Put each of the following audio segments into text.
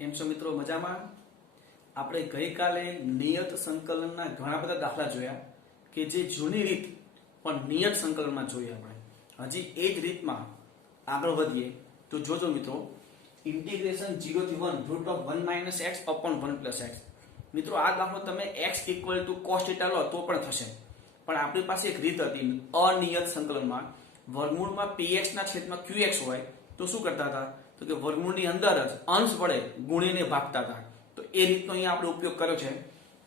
કેમ છો મિત્રો? મજામાં? આપણે ગઈકાલે નિયત સંકલનના ઘણા બધા દાખલા જોયા કે જે જૂની રીત પણ નિયત સંકલનમાં જોઈએ. આપણે હજી એ જ રીતમાં આગળ વધીએ તો જોજો મિત્રો, ઇન્ટિગ્રેશન 0 થી 1 root of 1 - x upon 1 + x. મિત્રો આ દાખલો તમે x = cos θ લો તો પણ થશે, પણ આપણી પાસે એક રીત હતી અનિયત સંકલનમાં, વર્ગમૂળમાં px ના છેદમાં qx હોય તો શું કરતા હતા તો કે વર્ગમૂળની અંદર જ અંશ વડે ગુણીને ભાગતા હતા. તો એ રીતનો અહીંયા આપણે ઉપયોગ કર્યો છે.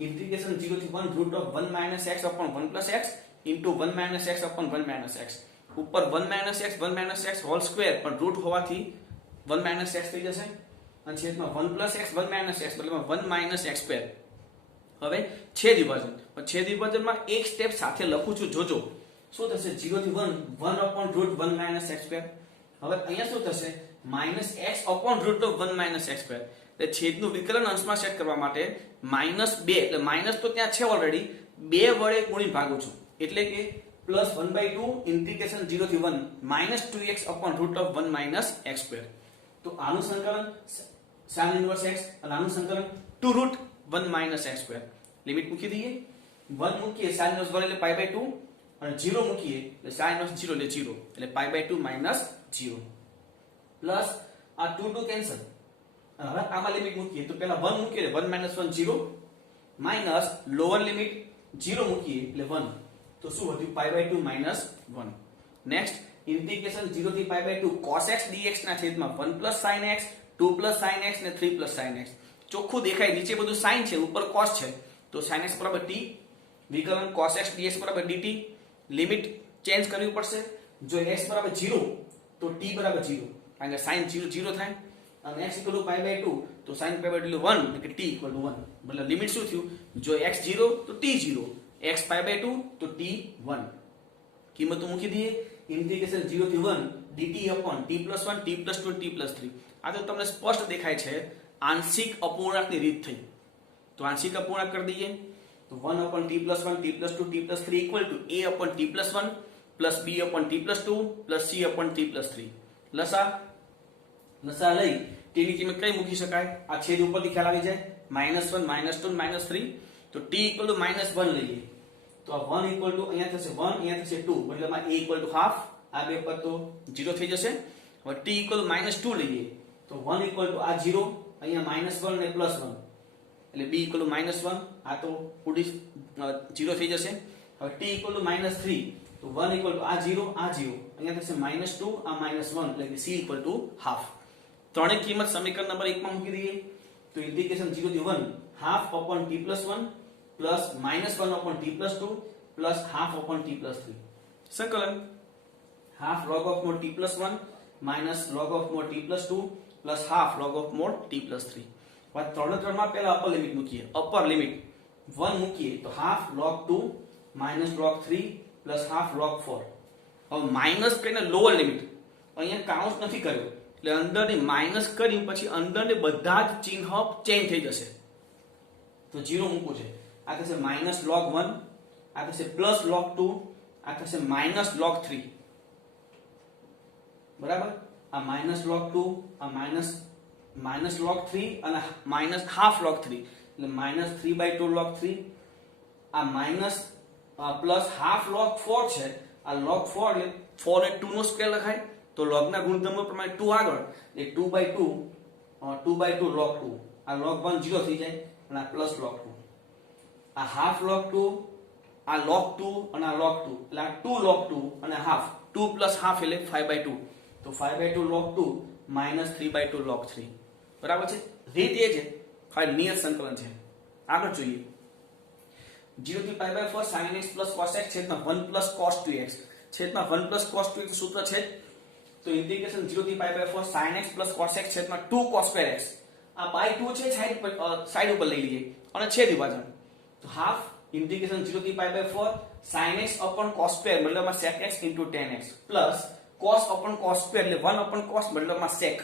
ઇન્ટિગ્રેશન 0 થી 1 root of 1 - x upon 1 + x into 1 - x upon 1 - x. ઉપર 1 - x 1 - x હોલ સ્ક્વેર પણ રૂટ હોવાથી 1 - x થઈ જશે અને છેદમાં 1 + x 1 - x મતલબ 1 - x સ્ક્વેર. હવે છેદ વિભાજન, છેદ વિભાજનમાં એક સ્ટેપ સાથે લખું છું, જોજો શું થશે. 0 થી 1 1 upon રૂટ 1 - x સ્ક્વેર. હવે અહીંયા શું થશે -x upon root of 1 - x square. એટલે છેદનું વિકલન અંશમાં સેટ કરવા માટે -2 એટલે માઈનસ તો ત્યાં છે ઓલરેડી, 2 વડે ગુણી ભાગું છું એટલે કે +1/2 ઇન્ટિગ્રેશન 0 થી 1 -2x upon root of 1 - x square. તો આનું સંકલન sin ઇન્વર્સ x અને આનું સંકલન 2 રૂટ 1 - x સ્ક્વેર. લિમિટ મૂકી દઈએ, 1 મૂકીએ sin ઇન્વર્સ 1 એટલે π/2 અને 0 મૂકીએ એટલે sin ઇન્વર્સ 0 એટલે 0 એટલે π/2 - 0 પ્લસ આ 2 2 કેન્સલ. હવે આમાં લિમિટ મૂકીએ તો પહેલા 1 મૂકીએ 1 - 1 0 માઈનસ લોઅર લિમિટ 0 મૂકીએ એટલે 1, તો શું વધ્યું π/2 - 1. નેક્સ્ટ ઇન્ટિગ્રેશન 0 થી π/2 cos x dx ના છેદમાં 1 + sin x 2 + sin x ને 3 + sin x. ચોખ્ખું દેખાય, નીચે બધું sin છે ઉપર cos છે, તો sin x = t, વિકલન cos x dx = dt. Limit change કરવી પડશે. જો x = 0 તો t = 0 કારણ કે sin 0 0 થાય અને x = π/2 તો sin π/2 1 એટલે કે t = 1. મતલબ લિમિટ શું થયું, જો x 0 તો t 0, x π/2 તો t 1. કિંમતો મૂકી દઈએ. ઇન્ટિગ્રેશન 0 થી 1 dt upon t + 1 t + 2 t + 3. આ તો તમને સ્પષ્ટ દેખાય છે આંશિક અપૂર્ણાંકની રીત થઈ. તો આંશિક અપૂર્ણાંક કરી દઈએ તો 1 upon t + 1 t + 2 t + 3 = a upon t + 1 plus b upon t + 2 plus c upon t + 3. લસા લઈ t ની કિંમત કઈ મૂકી શકાય, આ છેદ ઉપરથી ખ્યાલ આવી જાય, -1 -2 -3. તો t = -1 લઈએ તો આ 1 અહીંયા થશે 1 અહીંયા થશે 2 મતલબ a = half, આ બે પદ તો 0 થઈ જશે. હવે t = -2 લઈએ તો 1 આ 0 અહીંયા -1 ને +1 એટલે b = -1, આ તો ઉડી 0 થઈ જશે. હવે t = -3 તો 1 આ 0 અહીંયા થશે -2 આ -1 એટલે કે c = half. ત્રણેય કિંમત સમીકરણ નંબર 1 માં મૂકી દઈએ તો ઇન્ટિગ્રેશન 0 થી 1 half upon t + 1 plus -1 upon t + 2 plus half upon t + 3. સંકલન half log of mod t + 1 minus log of mod t + 2 plus half log of mod t + 3. હવે 3 માં પહેલા અપર લિમિટ મૂકીએ. અપર લિમિટ 1 મૂકીએ તો half log 2 minus log 3 plus half log 4. હવે minus કરીને lower limit અહીંયા કાઉન્ટ નથી કર્યો એટલે અંદરની માઈનસ કરી પછી અંદરને બધા જ ચિહ્ન ચેન્જ થઈ જશે. તો 0 મૂકવું છે, આ થશે -log 1, આ થશે +log 2, આ થશે -log 3. બરાબર, આ -log 2 આ -log 3 અને -half log 3 એટલે -3/2 log 3. આ માઈનસ પ્લસ half log 4 છે, આ log 4 એટલે 4 ને 2 નો સ્ક્વેર લખાય તો log ના ગુણધર્મ પ્રમાણે 2 આગળ એટલે 2/2 log 2. આ log 1 0 થઈ જાય અને આ પ્લસ log 2, આ half log 2, આ log 2 અને આ log 2 એટલે આ 2 log 2 અને half 2 + half એટલે 5/2 તો 5/2 log 2 -3/2 log 3. બરાબર છે, રીત એ છે, ખાલી નિયત સંકલન છે. આગળ જોઈએ 0 થી π/4 sin x + cos x છેદમાં 1 + cos 2x છેદમાં 1 + cos 2x સૂત્ર છે. તો ઇન્ટિગ્રેશન 0 થી π/4 sin x + cos x છેદમાં 2 cos2x. આ /2 છે સાઈડ ઉપર લઈ લઈએ અને છેદ વિભાજન તો હાફ ઇન્ટિગ્રેશન 0 થી π/4 sin x upon cos2 મતલબમાં sec x * tan x plus cos upon cos2 એટલે 1 upon cos મતલબમાં sec.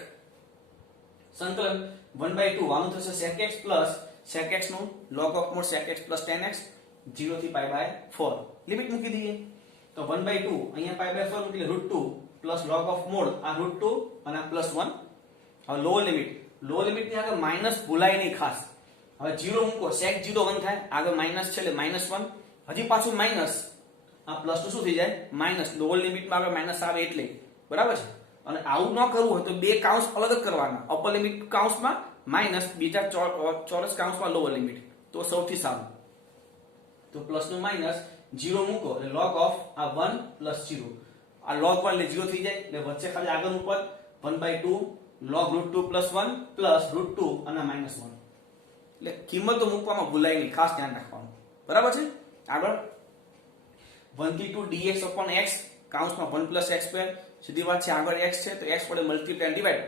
સંકલન 1/2 આનું થશે sec x plus sec x નું log of mod sec x plus tan x 0 થી π/4. લિમિટ મૂકી દઈએ તો 1/2 અહીંયા π/4 એટલે √2 plus log of mod આ √2 અને આ +1. હવે લોઅર લિમિટ લોઅર લિમિટ ની આગળ માઇનસ ભૂલાય નહીં ખાસ. હવે 0 મૂકો sec 0 1 થાય, આગળ માઇનસ છે એટલે -1, હજી પાછું માઇનસ, આ પ્લસ નું શું થઈ જાય માઇનસ. લોઅર લિમિટમાં આગળ માઇનસ આવે એટલે, બરાબર છે. અને આવું ન કરવું હોય તો બે કાઉન્સ અલગ જ કરવાના, અપર લિમિટ કાઉન્સમાં માઇનસ, બીજા ચોરસ કાઉન્સમાં લોઅર લિમિટ, તો સૌથી સારું. તો પ્લસ નું માઇનસ 0 મૂકો એટલે log ઓફ આ 1 પ્લસ 0, આ log 1 એટલે 0 થઈ જાય, એટલે વચ્ચે ખાલી આગળનું પદ 1/2 log √2 પ્લસ 1 પ્લસ √2 અને -1. એટલે કિંમતો મૂકવામાં ભૂલાય નહીં, ખાસ ધ્યાન રાખવાનું, બરાબર છે. આગળ 1 થી 2 dx upon x કાઉન્સમાં 1 plus x square, સીધી વાત છે. આગળ x છે તો x વડે મલ્ટીપ્લાય ડિવાઈડ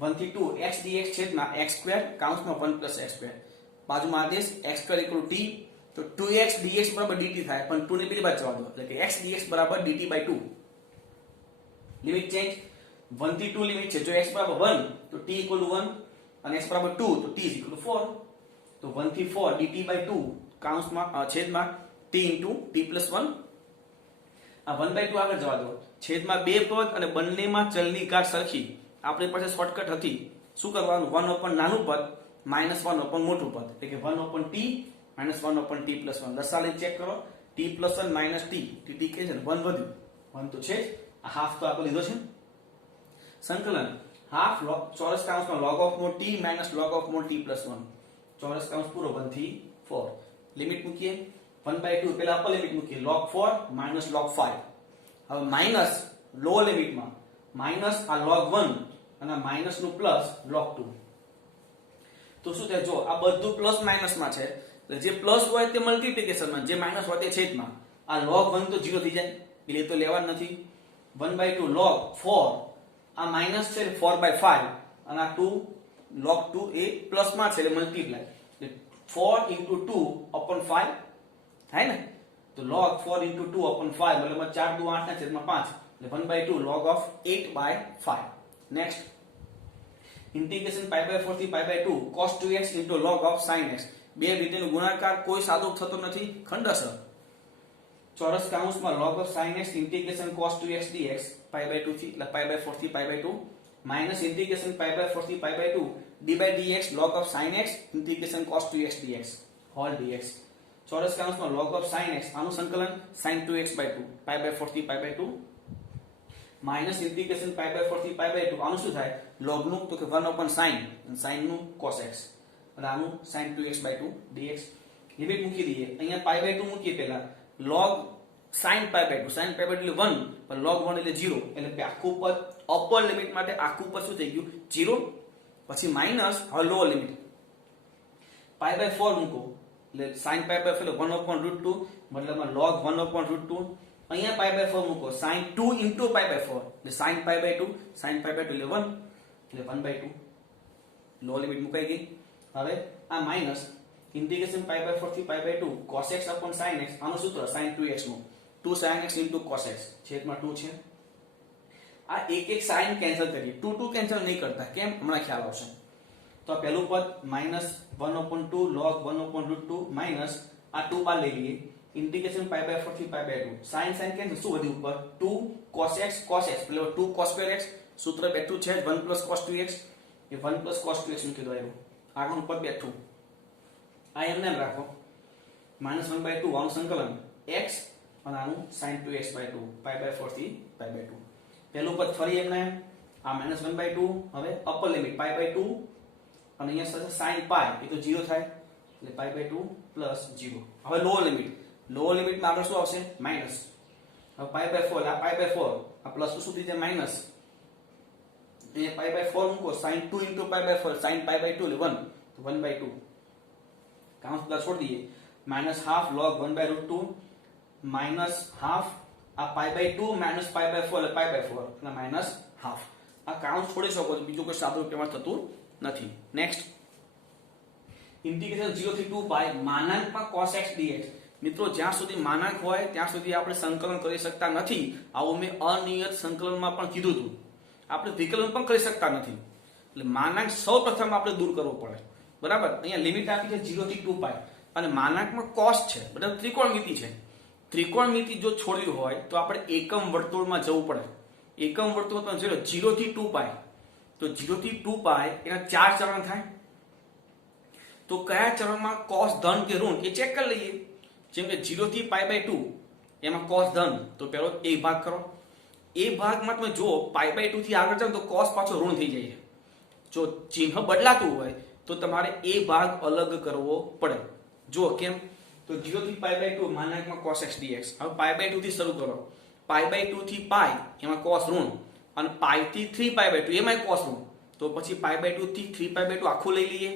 1 થી 2 x dx છેદમાં x સ્ક્વેર કાઉન્સમાં 1 પ્લસ x સ્ક્વેર, બાજુમાં આદેશ x સ્ક્વેર = t, તો 2x dx બરાબર dt થાય, પણ 2 ને બીજી બાજુ જવા દો એટલે કે x dx બરાબર dt/2. લિમિટ ચેન્જ 1 થી 2 લિમિટ છે, જો x બરાબર 1 તો t = 1 અને x બરાબર 2 તો t = 4, તો 1 થી 4 dt/2 કાઉન્સમાં છેદમાં t * t+1. આ 1/2 આગળ જવા દો, છેદમાં બે પદ અને બંનેમાં ચલની ઘાત સરખી. આપણી પાસે શોર્ટકટ હતી, શું કરવાનું 1 નાનું પદ -1 મોટું પદ, એટલે કે 1/t -1/t+1. દશાલે ચેક કરો, t+1 - t, t કે છે 1 વધ્યું, 1 તો છે જ, આ હાફ તો આપણે લીધો છે. સંકલન હાફ ચોરસ કાઉન્સમાં log of mod t - log of mod t+1, ચોરસ કાઉન્સ પૂરો 1 થી 4. લિમિટ મૂકીએ 1/2, પહેલા અપર લિમિટ મૂકીએ log 4 - log 5. હવે માઈનસ લોઅર લિમિટમાં માઈનસ આ log 1 અને માઈનસ નું પ્લસ log 2. તો શું થાય, જો આ બધું પ્લસ માઈનસ માં છે, તો જે પ્લસ હોય તે મલ્ટીપ્લિકેશનમાં, જે માઈનસ હોય તે છેદમાં. આ log 1 તો 0 થઈ જાય એટલે એ તો લેવા નથી. 1/2 log 4, આ માઈનસ છે 4/5 અને આ 2 log 2 એ પ્લસ માં છે એટલે મલ્ટીપ્લાય, એટલે 4 * 2 upon 5 થાય ને. તો log 4 * 2 upon 5 એટલે 4 × 2 8 ના છેદમાં 5, એટલે 1/2 log of 8/5. નેક્સ્ટ ઇન્ટિગ્રેશન π/4 થી π/2 cos 2x into log of sin x. બે રીતેનો ગુણાકાર કોઈ સાદો થતો નથી, ખંડસર. ચોરસ કાઉન્સમાં log of sin x integration cos 2x dx π/2 થી એટલે π/4 થી π/2 માઈનસ ઇન્ટિગ્રેશન π/4 થી π/2 d/dx log of sin x integration cos 2x dx whole dx. ચોરસ કાઉન્સમાં log of sin x આનું સંકલન sin 2x/2 π/4 થી π/2 માઈનસ ઇન્ટિગ્રેશન π/4 થી π/2 આનું શું થાય log નું, તો કે 1/sin અને sin નું cos x, એટલે આનું sin 2x/2 dx. લિમિટ મૂકી દઈએ, અહીંયા π/2 મૂકીએ, પહેલા log sin π/2 sin π/2 એટલે 1 પણ log 1 એટલે 0, એટલે આખું પદ અપર લિમિટ માટે આખું પદ શું થઈ ગયું 0. પછી માઈનસ હવે લોઅર લિમિટ π/4 મૂકો એટલે sin π/4 એટલે 1/√2 મતલબમાં log 1/√2. અહીંયા π/4 મૂકો sin 2 * π/4 એટલે sin π/2 sin π/2 એટલે 1 એટલે 1/2. લોઅર લિમિટ મુકાઈ ગઈ. હવે આ માઈનસ ઇન્ટિગ્રેશન π/4 થી π/2 cos x sin x આનું સૂત્ર sin 2x નું 2 sin x * cos x છેદમાં 2 છે. આ એક sin કેન્સલ કરીએ, 2 કેન્સલ નહીં કરતા, કેમ હમણાં ખ્યાલ આવશે. તો આ પહેલું પદ -1/2 log 1/√2 માઈનસ આ 2 બાર લઈ લઈએ, ઇન્ટિગ્રેશન π/4 થી π/2 sin કેન્સલ, શું વધ્યું ઉપર 2 cos x એટલે 2 cos2x, સૂત્ર બેઠું છે 1 + cos 2x, એ 1 + cos 2x મૂકી દો, આવ્યું આગળનું પદ બેઠું. આ એમને એમ રાખો -1/2 આનું સંકલન x અને આનું sin 2x/2 π/4 થી π/2. પહેલું પદ ફરી એમને આ -1/2, હવે અપર લિમિટ π/2 અને અહીંયા સાથે sin π એ તો 0 થાય એટલે π/2 + 0. હવે લોઅર લિમિટમાં આગળ શું આવશે માઈનસ. હવે π/4 આ π/4 આ પ્લસ શું થઈ જાય માઈનસ, અહીંયા π/4 મૂકો sin 2 * π/4 sin π/2 એટલે 1 તો 1/2 કાઉન્સ બધા છોડી દઈએ, -half log 1/√2 -half આ π/2 - π/4 એટલે π/4 એટલે -half. આ કાઉન્સ છોડી શકો છો, બીજું કોઈ સાદું પેમાં થતું નથી. નેક્સ્ટ ઇન્ટિગ્રેશન 0 થી 2π માનાંકમાં cos x dx. મિત્રો જ્યાં સુધી માનાંક હોય ત્યાં સુધી આપણે સંકલન કરી શકતા નથી. આવું મેં અનિયત સંકલનમાં પણ કીધું હતું. આપણે વિકલન પણ કરી શકતા નથી, એટલે માનાંક સૌપ્રથમ આપણે દૂર કરવો પડે, બરાબર. અહીંયા લિમિટ આપી છે 0 થી 2π અને માનાંકમાં cos છે, બરાબર. ત્રિકોણમિતિ છે, ત્રિકોણમિતિ જો છોડ્યું હોય તો આપણે એકમ વર્તુળમાં જવું પડે. એકમ વર્તુળમાં 0 થી 2π તો 0 થી 2π એના 4 ચરણ થાય. તો કયા ચરણમાં cos ધન કે ઋણ એ ચેક કરી લઈએ. જેમ કે 0 થી π/2 એમાં cos ધન, તો પહેલો એ ભાગ કરો. એ ભાગમાં તમે જુઓ π/2 થી આગળ જાવ તો cos પાછો ઋણ થઈ જાય છે. જો ચિહ્ન બદલાતું હોય તો તમારે એ ભાગ અલગ કરવો પડે. જુઓ કેમ, તો 0 થી π/2 માનાંકમાં cos x dx. હવે π/2 થી શરૂ કરો. π/2 થી π એમાં cos ઋણ, અને π થી 3π/2 એમાં cos ઋણ. તો પછી π/2 થી 3π/2 આખું લઈ લઈએ.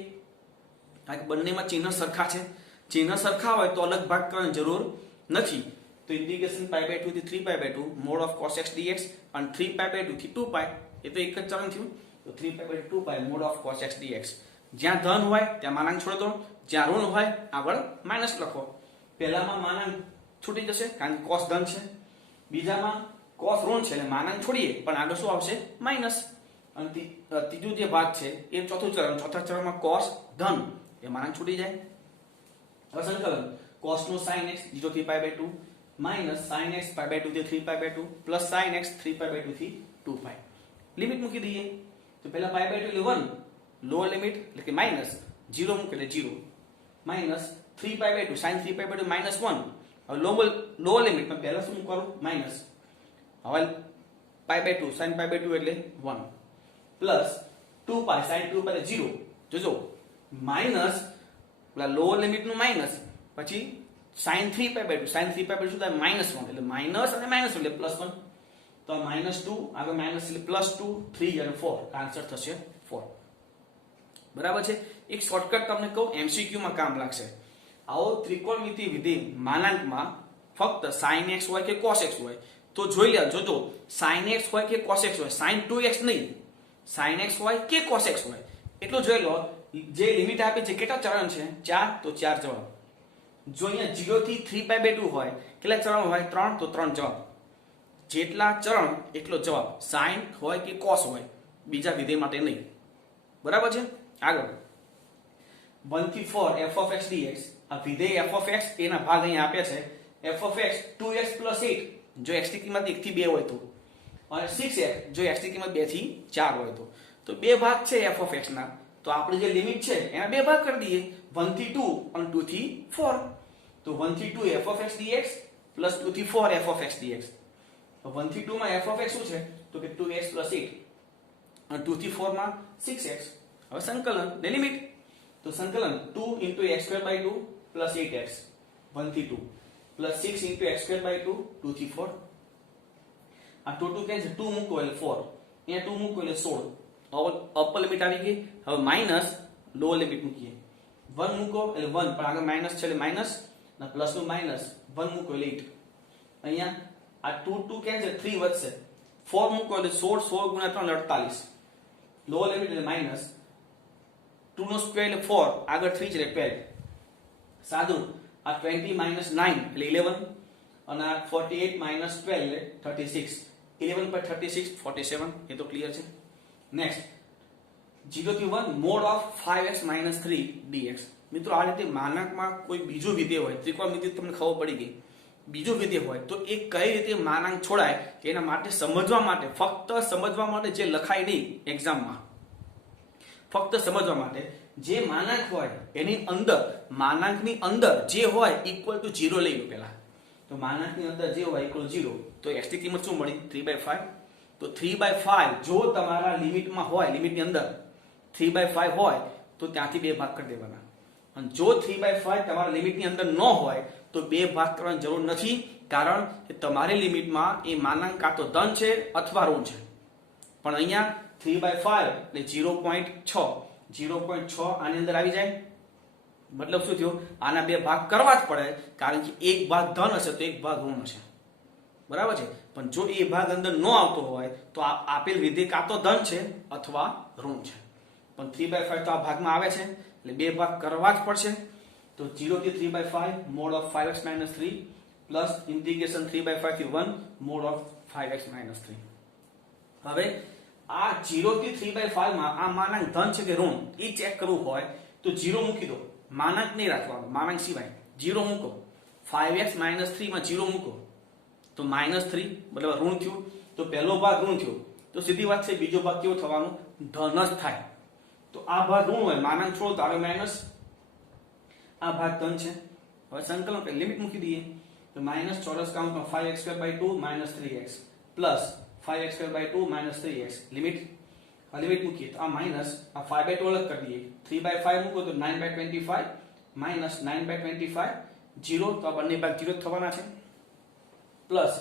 કારણ કે બંનેમાં ચિહ્ન સરખા છે. ચિહ્ન સરખા હોય તો અલગ ભાગ કરવાની જરૂર નથી. તો ઇન્ટિગ્રેશન π/2 થી 3π/2 mod of cos x dx અને 3π/2 થી 2π એ તો એક જ ચરણ થયું. તો 3π/2 2π mod of cos x dx. જ્યાં ધન હોય ત્યાં માનાંક છોડી દો, જ્યાં ઋણ હોય આગળ માઇનસ લખો. પહેલામાં માનાંક છૂટી જશે કારણ કે cos ધન છે, બીજામાં cos ઋણ છે એટલે માનાંક છોડીએ પણ આગળ શું આવશે માઇનસ. અને ત્રીજું જે ભાગ છે એ ચોથું ચરણ, ચોથા ચરણમાં cos ધન એ માનાંક છૂટી જાય. હવે સંકલન cos નો sin x 0 થી π/2 માઇનસ sin x π/2 થી 3π/2 પ્લસ sin x 3π/2 થી 2π. લિમિટ મૂકી દઈએ. તો પહેલા π/2 એટલે 1, લોઅર લિમિટ એટલે કે માઇનસ 0 મૂકે એટલે 0, માઇનસ 3π/2 sin 3π/2 માઇનસ 1. હવે લોઅર લિમિટ માં પહેલા શું મૂકવાનું માઇનસ. હવે π/2 sin π/2 એટલે 1 પ્લસ 2π sin 2π એટલે 0. જોજો માઇનસ લોઅર લિમિટ નું માઇનસ, પછી sin 3π/2 sin 3π/2 શું થાય -1 એટલે માઇનસ અને માઇનસ એટલે +1. તો -2 આગળ માઇનસ એટલે +2 3 અને 4 આન્સર થશે 4. બરાબર છે. એક શોર્ટકટ તમને કહું, MCQ માં કામ લાગશે. આવો ત્રિકોણમિતિ વિધેય માનાંકમાં ફક્ત sin x હોય કે cos x હોય તો જોઈ લે. જોજો sin x હોય કે cos x હોય, sin 2x નહીં, sin x હોય કે cos x હોય એટલું જોઈ લો. જે લિમિટ આપી છે કેટલા ચરણ છે 4, તો 4 જવાબ. જો અહીંયા 0 થી 3π/2 હોય કેટલા ચરણ હોય 3, તો 3 જવાબ. જેટલા ચરણ એટલો જવાબ. sin હોય કે cos હોય, બીજા વિધેય માટે નહીં. બરાબર છે. આગળ 1 થી 4 f of x dx. આ વિધેય f of x એના ભાગ અહીંયા આપ્યા છે. f of x 2x + 8 જો x ની કિંમત 1 થી 2 હોય તો, અને 6x જો x ની કિંમત 2 થી 4 હોય તો. તો બે ભાગ છે f of x ના, તો આપણે જે લિમિટ છે એના બે ભાગ કરી દઈએ, 1 થી 2 અને 2 થી 4. તો 1 થી 2 f of x dx plus 2 થી 4 f of x dx. તો 1 થી 2 માં f of x શું છે તો કે 2x + 8 અને 2 થી 4 માં 6x. હવે સંકલન ને લિમિટ. તો સંકલન 2 * x²/2 પ્લસ 8x 1 થી 2 પ્લસ 6 * x²/2 2 થી 4. આ 2 કેન્સલ, 2 મૂકો એટલે 4, અહીંયા 2 મૂકો એટલે 16. અપર લિમિટ આવી ગઈ. હવે માઈનસ લોઅર લિમિટ મૂકીએ. 1 મૂકો એટલે 1 પણ આગળ માઈનસ છે એટલે માઈનસ, અને પ્લસ નું માઈનસ 1 મૂકો એટલે 8. અહીંયા આ 2 કેન્સલ 3 વધશે. 4 મૂકો એટલે 16 × 3 48. લોઅર લિમિટ એટલે માઈનસ 2 નો સ્ક્વેર એટલે 4, આગળ 3 છે એટલે 12. સાદું આ 20 - 9 એટલે 11, અને આ 48 - 12 એટલે 36. 11 પર 36 47. એ તો ક્લિયર છે. નેક્સ્ટ 0 થી 1 mod of 5x - 3 dx. મિત્રો આ રીતે માનાંકમાં કોઈ બીજું વિધેય હોય, ત્રિકોણમિતિ તમને ખબર પડી ગઈ, બીજું વિધેય હોય તો એ કઈ રીતે માનાંક છોડાય એના માટે સમજવા માટે, ફક્ત સમજવા માટે, જે લખાય નહીં એક્ઝામમાં, ફક્ત સમજવા માટે જે માનાંક હોય એની અંદર, માનાંકની અંદર જે હોય = 0 લઈ લો પહેલા. તો માનાંકની અંદર જે હોય =0, તો x ની કિંમત શું મળી 3/5. તો 3/5 જો તમારા લિમિટમાં હોય, લિમિટની અંદર 3/5 હોય તો ત્યાંથી બે ભાગ કરી દેવાના. અને જો 3/5 તમારા લિમિટની અંદર ન હોય તો બે ભાગ કરવાની જરૂર નથી, કારણ કે તમારી લિમિટમાં એ માનાંક કાં તો ધન છે અથવા ઋણ છે. પણ અહીંયા 3/5 એટલે 0.6, 0.6 આની અંદર આવી જાય. મતલબ શું થયું, આના બે ભાગ કરવા જ પડે, કારણ કે એક ભાગ ધન હશે તો એક ભાગ ઋણ હશે. બરાબર છે. પણ જો એ ભાગ અંદર ન આવતો હોય તો આપેલ વિધેય કાં તો ધન છે અથવા ઋણ છે. પણ 3/5 તો આ ભાગમાં આવે છે એટલે બે ભાગ કરવા જ પડશે. તો 0 થી 3/5 mod of 5x - 3 plus integration 3/5 થી 1 mod of 5x - 3. હવે આ 0 થી 3/5 માં આ માનાંક ધન છે કે ઋણ એ ચેક કરવું હોય તો 0 મૂકી દો. માનાંક નહીં રાખવાનો, માનાંક સિવાય 0 મૂકો. 5x - 3 માં 0 મૂકો તો -3 મતલબ ઋણ થયું. તો પહેલો ભાગ ઋણ થયો તો તો સીધી વાત છે બીજો ભાગ કેવો થવાનો ધન જ થાય. તો આ ભાગ ઋણ હોય માનાંક છોડો તો આવે માઇનસ, આ ભાગ ધન છે. હવે સંકલન કરી લિમિટ મૂકી દઈએ તો માઇનસ ચોરસ કાઉન્ટમાં 5x²/2 - 3x plus 5x²/2 - 3x limit મૂકીએ તો આ માઇનસ આ 5/2 અલગ કરી દઈએ 3/5 મૂકો તો 9/25 માઇનસ 9/25 0 તો આ બંને ભાગ 0 થવાના છે પ્લસ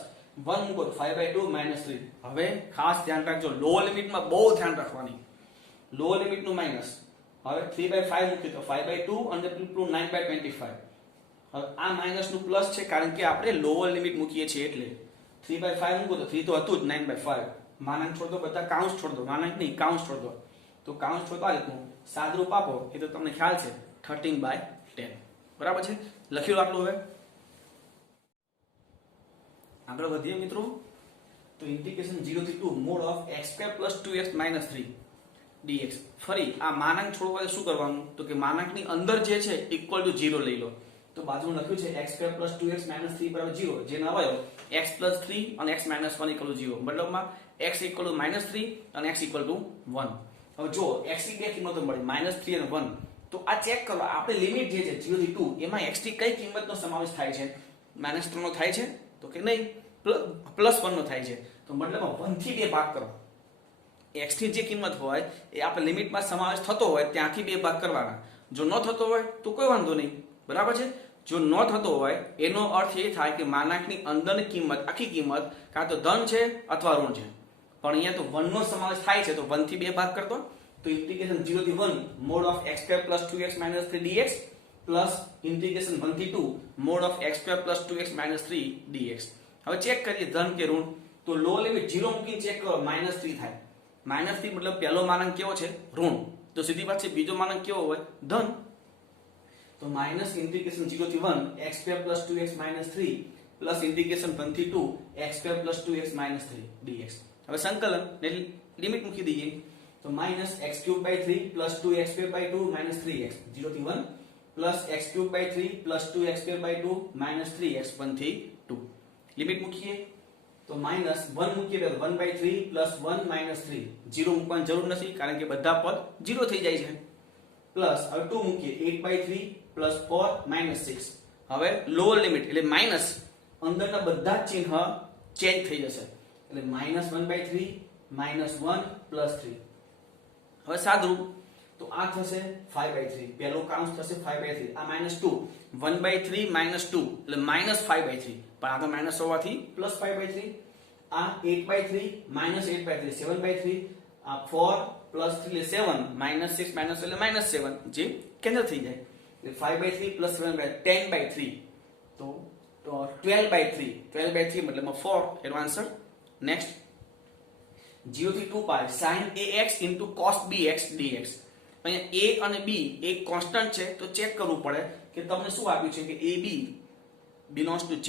1 મૂકો તો 5/2 - 3. હવે ખાસ ધ્યાન રાખજો લોઅર લિમિટમાં બહુ ધ્યાન રાખવાની, લોઅર લિમિટનું માઇનસ. હવે 3/5 મૂકીએ તો 5/2 અને પેલું 9/25. હવે આ માઇનસ નું પ્લસ છે કારણ કે આપણે લોઅર લિમિટ મૂકીએ છીએ એટલે 3/5 મૂકો તો 3 તો હતું જ 9/5 માનાંક છોડ દો, બધા કાઉન્સ છોડ દો, માનાંક નહીં કાઉન્સ છોડ દો. તો કાઉન્સ છોડ આ રીતનું સાદરૂપ આપો એ તો તમને ખ્યાલ છે 13/10 બરાબર છે. લખ્યું આટલું. હવે આગળ વધીએ મિત્રો તો ઇન્ટિગ્રેશન 0 થી 2 mod of x² + 2x - 3 dx. ફરી આ માનાંક છોડવા શું કરવાનું તો કે માનાંકની અંદર જે છે ઇક્વલ ટુ 0 લઈ લો. તો બાજુમાં લખ્યું છે x² + 2x - 3 = 0 જે નવાયો x + 3 અને x - 1 = 0 મતલબમાં x = -3 અને x = 1. હવે જો x ની બે કિંમતો મળી -3 અને 1 તો આ ચેક કરો આપણે લિમિટ જે છે 0 થી 2 એમાં x ની કઈ કિંમતનો સમાવેશ થાય છે -3 નો થાય છે તો કે નહીં +1 નો થાય છે. તો મતલબમાં 1 થી 2 ભાગ કરો. x ની જે કિંમત હોય એ આપણે લિમિટમાં સમાવેશ થતો હોય ત્યાંથી 2 ભાગ કરવાના. જો ન થતો હોય તો કોઈ વાંધો નહીં બરાબર છે. જો ન થતો હોય એનો અર્થ એ થાય કે માનાંકની અંદરની કિંમત આખી કિંમત કાં તો ધન છે અથવા ઋણ છે પણ અહીંયા તો 1 નો સમાવેશ થાય છે તો 1 થી 2 ભાગ કરતો. તો ઇન્ટિગ્રેશન 0 થી 1 mod of x² + 2x - 3 dx plus integration 1 થી 2 mod of x² + 2x - 3 dx. હવે ચેક કરીએ ધન કે ઋણ. તો લો લિમિટ 0 મૂકીને ચેક કરો -3 થાય. -3 મતલબ પહેલો માનાંક કેવો છે ઋણ. તો સીધી વાત છે બીજો માનાંક કેવો હોય ધન. તો માઇનસ ઇન્ટિગ્રેશન 0 થી 1 x² + 2x - 3 પ્લસ ઇન્ટિગ્રેશન 1 થી 2 x² + 2x - 3 dx. હવે સંકલન ને લિમિટ મૂકી દઈએ તો -x³/3 + 2x²/2 - 3x 0 થી 1 પ્લસ x³/3 + 2x²/2 - 3x 1 થી 2 લિમિટ મૂકીએ તો -1 મૂકીએ તો 1/3 + 1 - 3 0 મૂકવાની જરૂર નથી કારણ કે બધા પદ 0 થઈ જાય છે. પ્લસ હવે 2 મૂકીએ 8/3 + 4 - 6. હવે લોઅર લિમિટ એટલે માઇનસ અંદરના બધા ચિહ્ન ચેન્જ થઈ જશે એટલે -1/3 -1 + 3. હવે સાદું તો આ થશે 5/3 પહેલો કાઉન્સ થશે 5/3 આ -2 1/3 - 2 એટલે -5/3 પણ આ તો માઈનસ હોવાથી +5/3 આ 8/3 -8/3 7/3 આ 4 + 3 એટલે 7 -6 એટલે -7 જે કેન્સલ થઈ જાય એટલે 5/3 + 7/3 10/3 તો 12/3 12/3 મતલબ 4 એનો આન્સર. નેક્સ્ટ 0 થી 2π sin ax * cos bx dx. અહીંયા a અને b એક કોન્સ્ટન્ટ છે તો ચેક કરવું પડે કે તમને શું આપ્યું છે કે ab belongs to z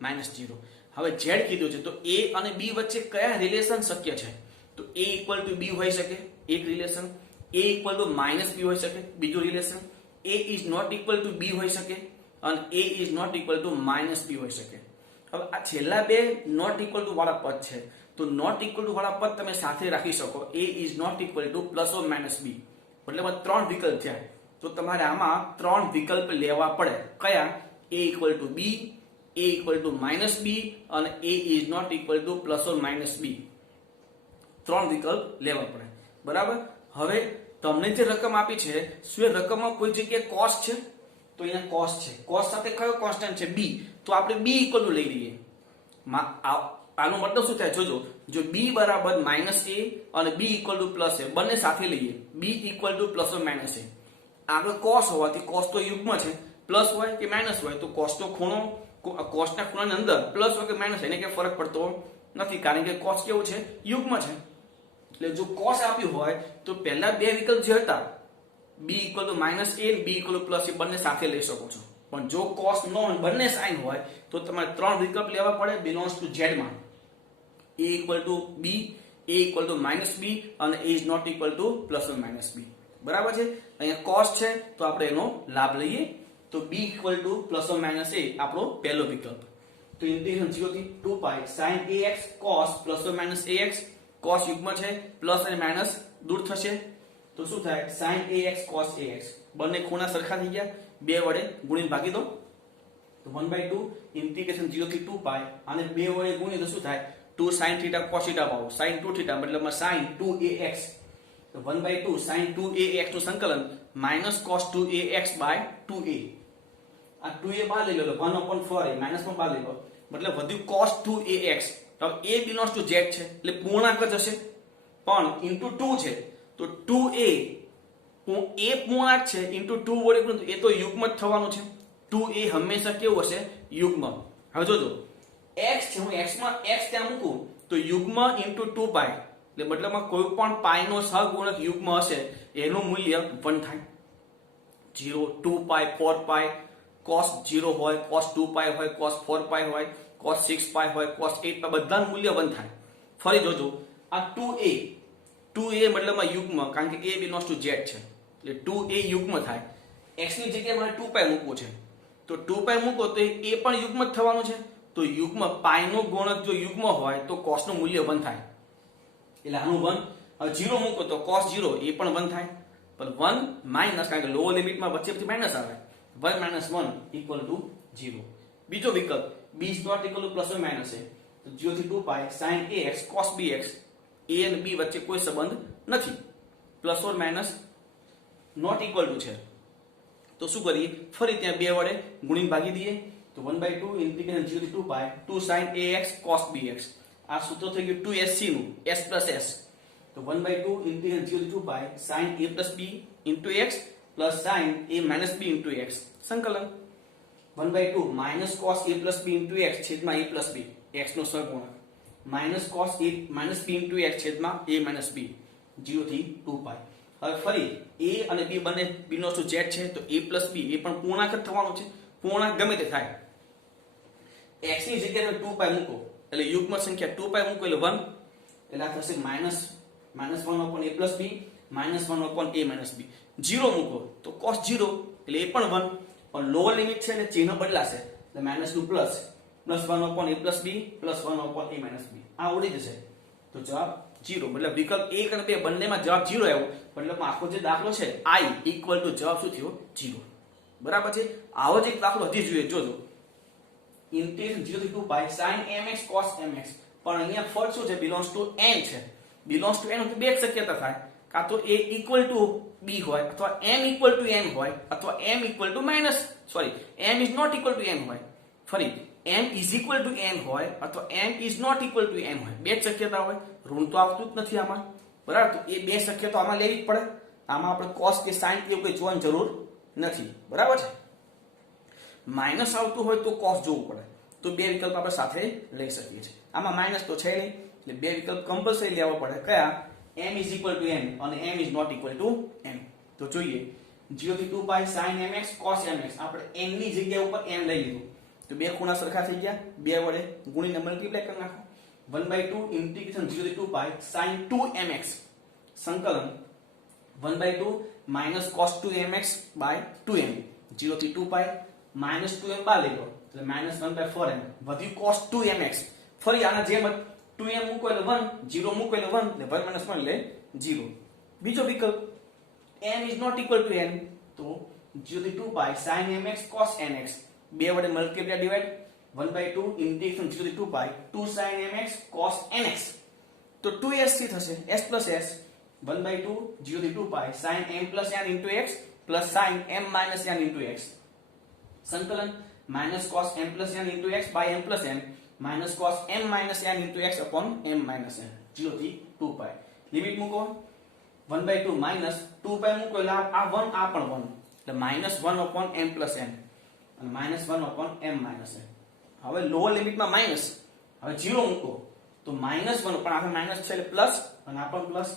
-0. હવે z કીધું છે તો a અને b વચ્ચે કયા રિલેશન શક્ય છે તો a = b હોઈ શકે એક રિલેશન, a = -b હોઈ શકે બીજું relation, a is not equal to b હોઈ શકે અને a is not equal to -b હોઈ શકે. હવે આ છેલ્લા બે નોટ ઇક્વલ ટુ વાળા પદ છે તો નોટ ઇક્વલ ટુ વાળા પદ તમે સાથે રાખી શકો a is not equal to +or -b મતલબ ત્રણ વિકલ્પ થયા તો તમારે આમાં ત્રણ વિકલ્પ લેવા પડે કયા a = b, a = -b અને a is not equal to +or -b ત્રણ વિકલ્પ લેવા પડે બરાબર. હવે તમને જે રકમ આપી છે શું એ રકમમાં કોઈ જગ્યાએ કોસ્ટ છે તો અહીંયા કોસ્ટ છે. કોસ્ટ સાથે કયો કોન્સ્ટન્ટ છે b તો આપણે b = લઈ લઈએ. આનો મતલબ શું થાય જોજો જો b = -a અને b = +a બંને સાથે લઈએ b = +or -a આગળ cos હોવાથી cos તો યુગ્મ છે પ્લસ હોય કે માઈનસ હોય તો cos નો ખૂણો cos ના ખૂણાની અંદર પ્લસ હોય કે માઈનસ એને કે ફરક પડતો નથી કારણ કે cos કેવું છે યુગ્મ છે. એટલે જો cos આપ્યું હોય તો પહેલા બે વિકલ્પ જે હતા b = -a અને b = +a બંને સાથે લઈ શકો છો પણ જો cos નો બંને સાઇન હોય તો તમારે ત્રણ વિકલ્પ લેવા પડે belongs to z માં a = b, a = -b અને a is not equal to +or -b બરાબર છે. અહીંયા cos છે તો આપણે એનો લાભ લઈએ તો b = +or -a આપણો પહેલો વિકલ્પ. તો ઇન્ટિગ્રેશન 0 થી 2π sin ax cos +or -ax cos યુગ્મ છે, પ્લસ અને માઇનસ દૂર થશે તો શું થાય sin ax cos ax, બંને ખૂણા સરખા થઈ ગયા, બે વડે ગુણીને ભાગી દો તો 1/2 ઇન્ટિગ્રેશન 0 થી 2 પાઈ, અને બે વડે ગુણીએ તો શું થાય 2 sin θ cos θ પાવો, sin 2 θ મતલબમાં sin 2ax, તો 1/2 sin 2ax નું સંકલન minus cos 2ax by 2a, આ 2a બહાર લઈ લો 1/4a માઈનસ પણ બહાર લઈ લો, મતલબ વધ્યું cos 2ax, તો a belongs to z છે એટલે પૂર્ણાંક જ હશે, પણ into 2 છે તો 2a પૂર્ણાંક છે into 2 વડે ગુણો તો એ તો યુગ્મ જ થવાનું છે, 2a હંમેશા કેવું હશે યુગ્મ. હવે જોજો x છે, હું x માં x ત્યાં મૂકું તો યુગ્મ into 2 પાઈ, એટલે મતલબમાં કોઈ પણ પાઈ નો સહગુણક યુગ્મ હશે એનું મૂલ્ય 1 થાય, 0 2 પાઈ 4 પાઈ cos 0 હોય, cos 2 પાઈ હોય, cos 4 પાઈ હોય, cos 6 પાઈ હોય, cos 8 પાઈ, બધાનું મૂલ્ય 1 થાય. ફરી જોજો આ 2a મતલબમાં યુગ્મ, કારણ કે a belongs to z છે એટલે 2a યુગ્મ થાય, x ની જગ્યાએ મારે 2 પાઈ મૂકવું છે તો 2 પાઈ મૂકો તો એ પણ યુગ્મ જ થવાનું છે, તો યુગ્મ પાઈ નો ગુણક જો યુગ્મ હોય તો cos નું મૂલ્ય 1 થાય, એટલે આનું 1. હવે 0 મૂકો તો cos 0 એ પણ 1 થાય, પણ 1 માઈનસ, કારણ કે લોઅર લિમિટમાં વચ્ચે પછી માઈનસ આવે, 1 minus 1 equal to 0. બીજો વિકલ્પ b is not equal to plus or minus છે તો 0 થી 2 પાઈ sin ax cos bx, a અને b વચ્ચે કોઈ સંબંધ નથી, plus or minus not equal to છે તો શું કરીએ ફરી ત્યાં બે વડે ગુણીને ભાગી દઈએ તો 1/2 ઇન્ટિગ્રેશન 0 થી 2 પાઈ 2 sin ax cos bx, આ સૂત્ર થઈ ગયું 2sc નું s plus s, તો 1/2 ઇન્ટિગ્રેશન 0 થી 2 પાઈ sin a plus b into x plus sin a minus b into x, સંકલન 1/2 minus cos a plus b into x છેદમાં a plus b, x નો સહગુણક, minus cos a minus b into x છેદમાં a minus b, 0 થી 2 પાઈ. હવે ફરી a અને b બંને belongs to z છે તો a plus b એ પણ પૂર્ણાંક જ થવાનો છે, પૂર્ણાંક ગમે તે થાય, x ની જગ્યાએ 2 પાઈ મૂકો એટલે યુગ્મ સંખ્યા 2 પાઈ મૂકો એટલે 1, એટલે આ થશે -1/a plus b -1/a minus b, 0 મૂકો તો cos 0 એટલે એ પણ 1, પણ લોઅર લિમિટ છે એટલે ચિહ્ન બદલાશે એટલે માઈનસ નું plus, +1/a plus b +1/a minus b, આ ઉડી જશે તો જવાબ 0, મતલબ વિકલ્પ 1 અને 2 બંનેમાં જવાબ 0 આવ્યો, મતલબ આખો જે દાખલો છે i ઇક્વલ ટુ જવાબ શું થયો 0. બરાબર છે. આવો જ એક દાખલો હજી જોઈએ, જોજો ઇન્ટિગ્રેશન 0 થી 2 પાઈ sin mx cos mx, પણ અહીંયા ફળ શું છે belongs to n છે, belongs to n તો બે શક્યતા થાય, કાં તો a equal to b હોય અથવા m equal to n હોય અથવા m equal to minus sorry m is not equal to n હોય, ફરી m is equal to n હોય અથવા m is not equal to n હોય, બે શક્યતા હોય, ઋણ તો આવતું જ નથી આમાં, બરાબર, તો એ બે શક્યતા આમાં લેવી જ પડે, આમાં આપણે cos કે sin કે એવું કંઈ જોવાની જરૂર નથી, બરાબર છે. માઈનસ આવતું હોય તો cos જોવું પડે, તો બે વિકલ્પ આપણે સાથે લઈ શકીએ છીએ, આમાં માઈનસ તો છે નહીં એટલે બે વિકલ્પ કમ્પલસરી લેવા પડે, કયા m is equal to n અને m is not equal to n. તો જોઈએ 0 થી 2 પાઈ sin mx cos mx, આપણે n ની જગ્યા ઉપર m લઈ લીધું તો બે ખૂણા સરખા થઈ ગયા, બે વડે ગુણીને મલ્ટીપ્લાય કરી નાખો, 1/2 ઇન્ટિગ્રેશન 0 થી 2 પાઈ sin 2mx, સંકલન 1/2 minus cos 2mx by 2m, 0 થી 2 પાઈ -2m બહાર લઈ લો એટલે -1/4m, વધ્યું cos 2mx, ફરી આના જેમ 2m મૂકો એટલે 1, 0 મૂકો એટલે 1, એટલે 1 - 1 એટલે 0. બીજો વિકલ્પ m is not equal to n, તો 0 થી 2 પાઈ sin mx cos nx, બે વડે મલ્ટીપ્લાય ડિવાઇડ 1/2 ઇન્ટિગ્રેશન 0 થી 2 પાઈ 2 sin mx cos nx, તો 2sc થશે s plus s 1/2 0 થી 2 પાઈ sin m plus n into x plus sin m minus n into x, સંકલન minus cos m plus n into x by m plus n minus cos m minus n into x upon m minus n, 0 થી 2 પાઈ, limit મૂકો 1/2 minus 2 પાઈ મૂકો એટલે આ 1 આ પણ 1 એટલે -1 upon m plus n અને -1 upon m minus n. હવે લોઅર લિમિટમાં માઈનસ, હવે 0 મૂકો તો -1 પણ આ માઈનસ છે એટલે પ્લસ અને આ પણ પ્લસ,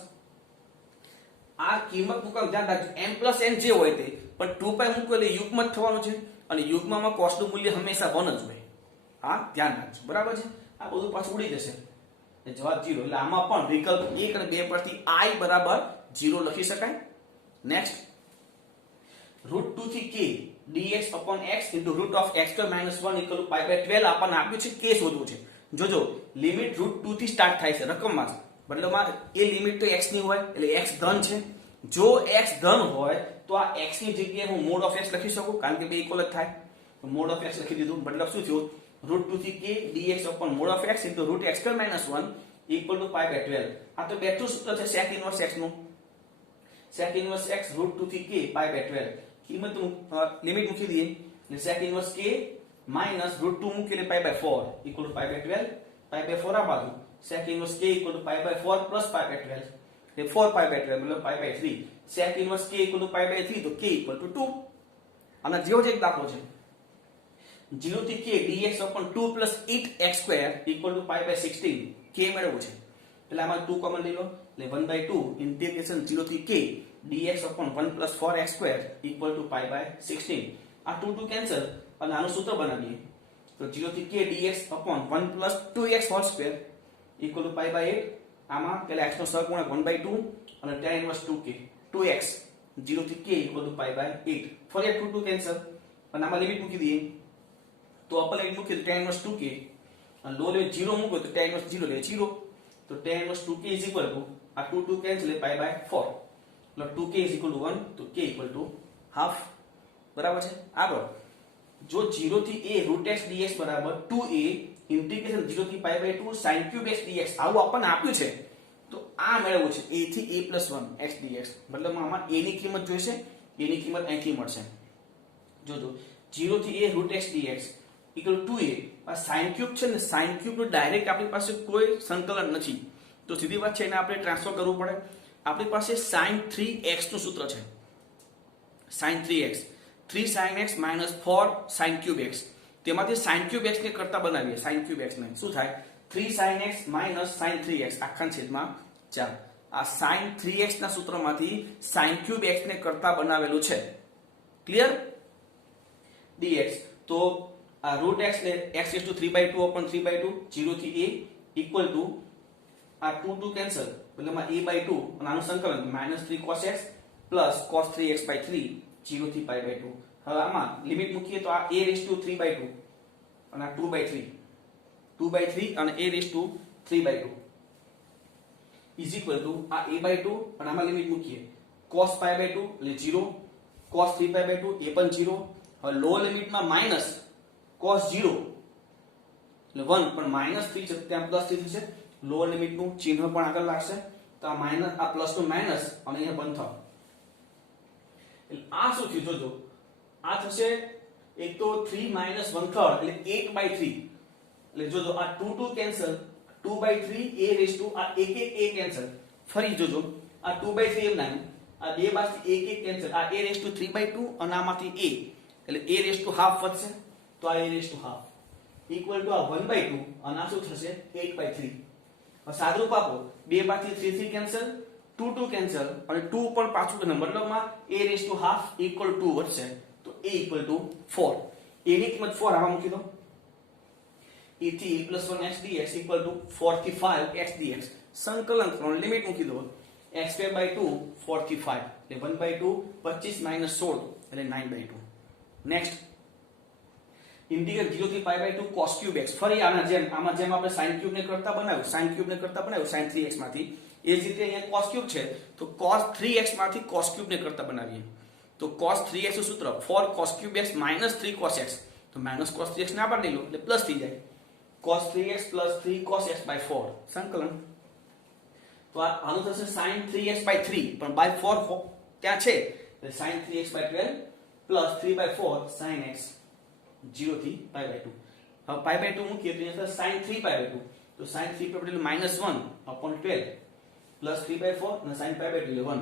આ કિંમત મૂકો ધ્યાન રાખજો m plus n જે હોય તે, પણ 2 પાઈ મૂકો એટલે યુગ્મ જ થવાનું છે અને યુગ્મમાં cos નું મૂલ્ય હંમેશા 1 જ હોય, આ ધ્યાન રાખજો, બરાબર છે. આ બધું પાછું ઉડી જશે એટલે જવાબ 0, એટલે આમાં પણ વિકલ્પ 1 અને 2 પરથી i બરાબર 0 લખી શકાય. નેક્સ્ટ √2 થી k dx upon x into root of x square minus 1 equal to pi by 12 આપણને આપ્યું છે, k શોધવું છે. જોજો લિમિટ √2 થી સ્ટાર્ટ થાય છે રકમમાં, મતલબમાં એ લિમિટ તો x ની હોય એટલે x ધન છે. જો x ધન હોય તો આ x ની જગ્યાએ હું મોડ ઓફ x લખી શકું કારણ કે બે ઇક્વલ જ થાય. તો મોડ ઓફ x લખી દીધું. મતલબ શું થયું √2 થી k dx upon mod of x into root x square minus 1 equal to pi by 12. આ તો બેઠું સૂત્ર છે sec inverse x નું. sec inverse x √2 થી k pi by 12 કિંમત લિમિટ મૂકી દઈએ એટલે sec inverse k minus √2 મૂકી એટલે pi by 4 equal to pi by 12. pi by 4 આ બાજુ sec inverse k equal to pi by 4 plus pi by 12 એટલે 4 pi by 12 મતલબ pi by 3. sec inverse k equal to pi by 3 તો k equal to 2. આના જેવો જ એક દાખલો છે 0 થી k dx upon 2 plus 8x square equal to pi by 16 k મેળવવું છે એટલે આમાં 2 કોમન લઈ લો એટલે 1 by 2 integration 0 થી k dx upon 1 plus 4x square equal to pi by 16. આ 2 કેન્સલ અને આનું સૂત્ર બનાવીએ તો 0 થી k dx upon 1 plus 2x whole square equal to pi by 8. આમાં પેલા x નો સહગુણક 1 by 2 અને tan inverse 2k 2x 0 થી k equal to pi by 8. ફરી 2 કેન્સલ અને આમાં લિમિટ મૂકી દઈએ તો અપર લિમિટ મૂકી તો tan inverse 2k અને લો લિમિટ 0 મૂકો તો tan inverse 0 લે 0 તો tan inverse 2k is equal to આ 2 કેન્સલ pi by 4 એટલે 2k is equal to 1 તો k equal to half. બરાબર છે. આગળ જો 0 થી a √x dx બરાબર 2a ઇન્ટિગ્રેશન 0 થી pi by 2 sin cube x dx આવું આપણને આપ્યું છે તો આ મેળવવું છે a થી a + 1 x dx. મતલબ આમાં a ની કિંમત જોઈશે a ની કિંમત અહીંથી મળશે. જોજો 0 થી a √x dx = 2a આ sin cube છે ને sin cube નો ડાયરેક્ટ આપણી પાસે કોઈ સંકલન નથી તો સીધી વાત છે એને આપણે ટ્રાન્સફર કરવું પડે. આપણી પાસે sin 3x નું સૂત્ર છે sin 3x 3 sin x minus 4 sin cube x. તેમાંથી sin cube x ને કરતા બનાવીએ sin cube x ને શું થાય 3 sin x minus sin 3x આખા છેદમાં 4. આ sin 3x ના સૂત્રમાંથી sin cube x ને કરતા બનાવેલું છે. ક્લિયર. dx તો આ √x ને x = 3/2 upon 3/2 0 થી a equal to આ 2 કેન્સલ એટલે માં a/2 અને આનું સંકલન -3 cos x plus cos 3x/3 0 થી pi/2. હવે આમાં લિમિટ મૂકીએ તો આ a raised to 3/2 અને આ 2/3 અને a raised to 3/2 is equal to આ a/2 અને આમાં લિમિટ મૂકીએ cos pi/2 એટલે 0 cos 3pi/2 એ પણ 0. હવે લો લિમિટમાં માઈનસ cos 0 એટલે 1 પણ -3 છે ત્યાં +3 થશે. લોઅર લિમિટ નું ચિહ્ન પણ આગળ લાગશે તો આ માઈનસ આ પ્લસ નું માઈનસ અને અહીંયા બંધ થાય એટલે આ શું થયું જોજો આ થશે એક તો 3 - 1/3 એટલે 8/3 એટલે જોજો આ 2 કેન્સલ 2/3 a raised to આ 1 a કેન્સલ ફરી જોજો આ 2/3 એમ ના આ બે બાજુથી 1 કેન્સલ આ a raised to 3/2 અને આમાંથી a એટલે a raised to half વધશે તો આ a raised to half equal to આ 1/2 અને આ શું થશે 8/3. સાદરૂપ આપો બે બાજુથી 3 કેન્સલ 2 કેન્સલ અને 2 પણ પાછું મતલબમાં a raised to half equal to વધશે તો a equal to 4. a ની કિંમત 4 આમાં મૂકી દો a થી a + 1 x dx equal to 4 થી 5 x dx સંકલન કરો લિમિટ મૂકી દો x2/2 4 થી 5 એટલે 1/2 25 - 16 એટલે 9/2. નેક્સ્ટ ઇન્ટિગ્રલ 0 થી pi/2 cos cube x ફરી આમાં જેમ આપણે sin cube ને કરતા બનાવ્યું sin 3x માંથી એ જ રીતે અહીંયા cos cube છે તો cos 3x માંથી cos cube ને કરતા બનાવીએ તો cos 3x નું સૂત્ર 4 cos cube x minus 3 cos x તો minus cos 3x ને આપણે લઈ લો એટલે પ્લસ થઈ જાય cos 3x plus 3 cos x by 4 સંકલન તો આનું થશે sin 3x by 3 પણ by 4 ક્યાં છે એટલે sin 3x by 12 plus 3 by 4 sin x 0 થી pi/2. હવે pi/2 મૂકીએ તો અહીંયા sin 3 pi/2 તો sin 3 pi/2 -1 upon 12 plus 3/4 અને sin pi/2 એટલે 1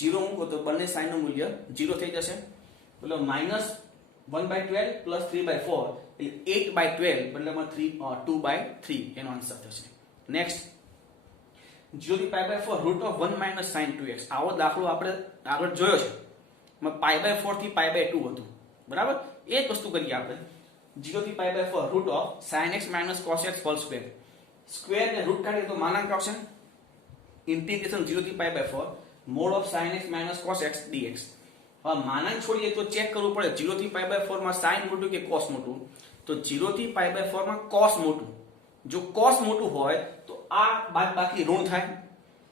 0 મૂકો તો બંને sin નું મૂલ્ય 0 થઈ જશે એટલે -1/12 plus 3/4 એટલે 8/12 બદલામાં 2/3 એનો આન્સર થશે. નેક્સ્ટ 0 થી pi/4 √1 - sin 2x આવો દાખલો આપણે આગળ જોયો છે માં pi/4 થી pi/2 હતું બરાબર એ જ વસ્તુ કરીએ આપણે 0 થી pi/4 √sin x - cos x whole square square ને રૂટ કાઢીએ તો માનાંક આવશે ઇન્ટિગ્રેશન 0 થી pi/4 mod of sin x - cos x dx. હવે માનાંક છોડીએ તો ચેક કરવું પડે 0 થી pi/4 માં sin મોટું કે cos મોટું તો 0 થી pi/4 માં cos મોટું જો cos મોટું હોય તો આ બાદબાકી ઋણ થાય,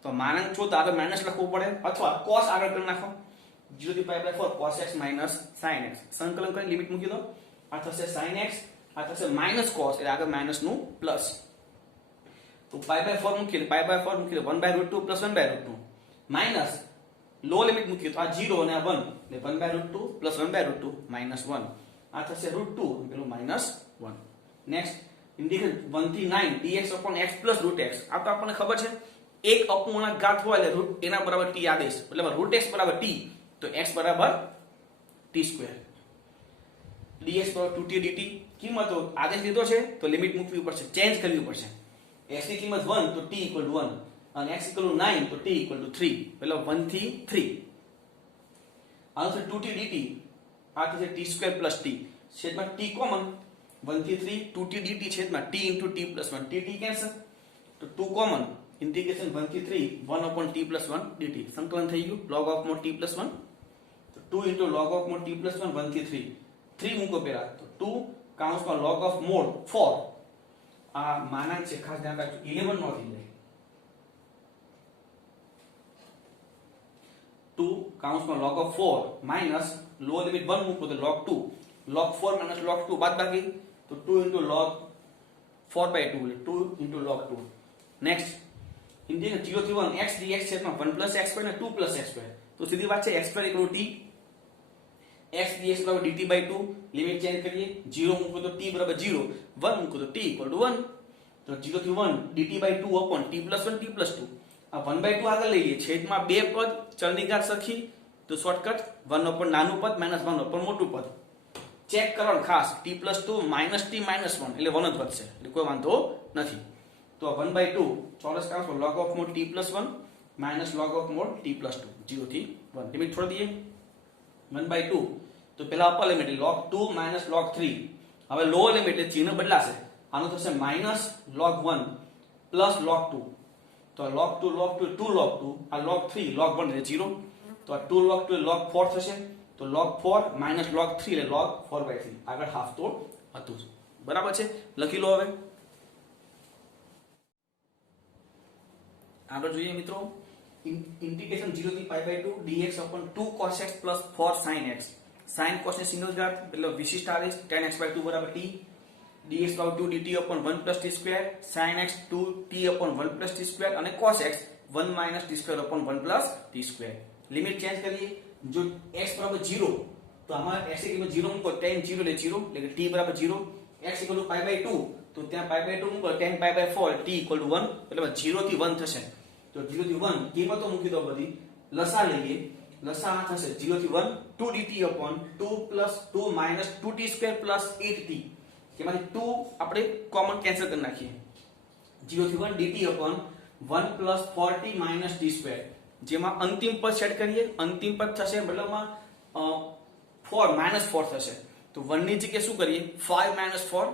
તો માનાંક છો તો આગળ માઇનસ લખવું પડે, અથવા cos આગળ કરી નાખો 0 થી pi by 4 cos x minus sin x, સંકલન કરીને લિમિટ મૂકી દો, આ થશે sin x, આ થશે માઇનસ cos, એટલે આગળ માઇનસ નું પ્લસ, તો પાઈ બાય 4 મૂકી, પાઈ બાય 4 મૂકી 1/√2 + 1/√2 માઇનસ લો લિમિટ મૂકી તો આ 0 અને આ 1, એટલે 1/√2 + 1/√2 -1, આ થશે √2 પેલું -1. નેક્સ્ટ ઇન્ટિગ્રલ 1 થી 9 dx/x + √x, આ તો આપણને ખબર છે એક અપૂર્ણાંક ઘાત હોય એટલે રૂટ એના બરાબર t આદેશ, એટલે √x = t, તો x = t², dx = 2t dt, કિંમતો આદેશ લીધો છે તો લિમિટ મૂકવી પડશે, ચેન્જ કરવી પડશે. x ની કિંમત 1 તો t = 1 અને x = 9 તો t = 3, એટલે 1 થી 3, આ થશે 2t dt, આ થશે t² + t, છેદમાં t કોમન, 1 થી 3 2t dt છેદમાં t * t + 1, t કેન્સલ, તો 2 કોમન, ઇન્ટિગ્રેશન 1 થી 3 1/t + 1 dt, સંકલન થઈ ગયું log of mod t + 1, તો 2 * log of mod t + 1 1 થી 3, 3 મૂકો પહેલા, તો 2 કૌંસમાં log of mod 4, આ માનાંક છે ખાસ ધ્યાન રાખજો 11 નો થઈ જાય, 2 કૌંસમાં log of 4 minus lower limit 1 મૂકો તો log 2, log 4 - log 2 બાદબાકી, તો 2 * log 4/2, એટલે 2 * log 2. નેક્સ્ટ ઇન્ટિગ્રલ 0 થી 1 x dx છેદમાં 1 + x² અને 2 + x², તો સીધી વાત છે x² = t, x dx = dt/2, limit change કરીએ, 0 મૂકો તો t = 0, 1 મૂકો તો t = 1, તો 0 થી 1 dt/2 upon t + 1 t + 2, આ 1/2 આગળ લઈ લઈએ, છેદમાં બે પદ ચલની ઘાત સરખી, તો શોર્ટકટ 1 upon નાનું પદ -1 upon મોટું પદ, ચેક કરવાનું ખાસ, t + 2 - t - 1 એટલે 1 જ વધશે, એટલે કોઈ વાંધો નથી. તો 1/2 ચોરસ કૌંસમાં log of mod t + 1 minus log of mod t + 2, 0 થી 1, લિમિટ છોડી દઈએ, 1/2, તો પેલા upper limit log 2 minus log 3, હવે લોઅર લિમિટ એટલે ચિહ્ન બદલાશે, આનું થશે minus log 1 plus log 2, તો log 2 log 2 2 log 2, આ log 3 log 1 એટલે 0, તો આ 2 log 2 log 4 થશે, તો log 4 minus log 3 એટલે log 4/3, આગળ હાફ તોડ હતું, બરાબર છે, લખી લો. હવે આગળ જોઈએ મિત્રો, ઇન્ટિગ્રેશન 0 થી π/2 dx/2 cos x + 4 sin x, sin cos ની સિંગલ ઘાત એટલે વિશિષ્ટ આદેશ tan x/2 = t, dx/2 dt/1 + t², sin x 2t/1 + t² અને cos x 1 - t²/1 + t², limit change કરીએ, જો x = 0 તો આમાં x ની કિંમત 0 મૂકો, tan 0 એટલે 0, એટલે t = 0, x = π/2 તો ત્યાં π/2 મૂકો, tan π/4 t = 1, એટલે 0 થી 1 થશે, તો 0 થી 1 કિંમતો મૂકી દો બધી, લસા લઈએ, લસા આ થશે 0 થી 1 2 dt/2 + 2 - 2t² + 8t, જેમાંથી 2 આપણે કોમન કેન્સલ કરી નાખીએ, 0 થી 1 dt/1 + 4t - t², જેમાં અંતિમ પદ સેટ કરીએ, અંતિમ પદ થશે મતલબમાં 4 - 4 થશે, તો 1 ની જગ્યાએ શું કરીએ 5 - 4,